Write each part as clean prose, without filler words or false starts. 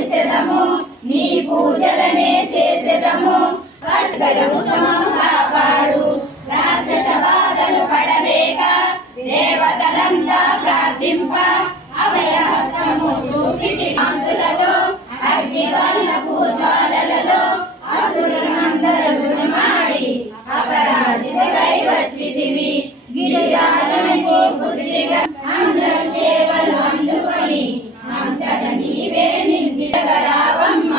కొలిచెదము నీ పూజలనే చేసెదము కష్టముఖము కాపాడు రాక్షస బాధలు పడలేక దేవతలంతా ప్రార్థింప అభయహస్తము చూపిటి కాంతులలో అగ్నివర్ణపు జ్వాలలలో అసురులందరూ దుర్మాడి అపరాజితకై వచ్చితివి గిరిరాజునికి బుద్ధిగా అందరు సేవలు అందుకొని అంతట నీవే నిందిగరావమ్మ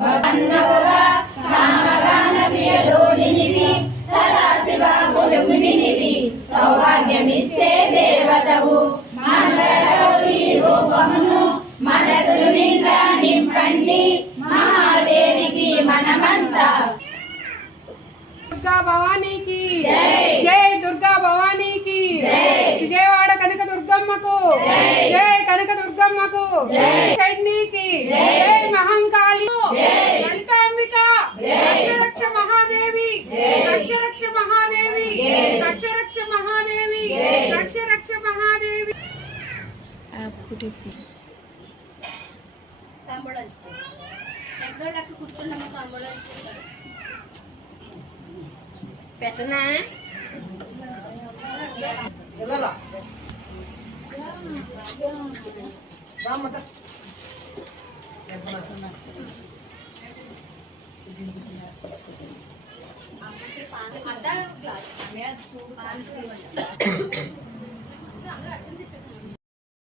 భగన్నవుగా సామగాన ప్రియలోనివి సదాశివ కుటుంబినివి సౌభాగ్యమిచ్చే దేవతవు మంగళగౌరి రూపమును మనస్సు నిండా నింపండి మహాదేవికి మనమంతా దుర్గా భవానీకి జై దుర్గా భవానీకి విజయవాడ కనక దుర్గమ్మకు జై కనక దుర్గమ్మకు చండీకి జై మహంకాళి లలితాంబిక రక్ష మహాదేవి రక్ష మహాదేవి రక్ష మహాదేవి రక్ష మహాదేవి పెట్టనా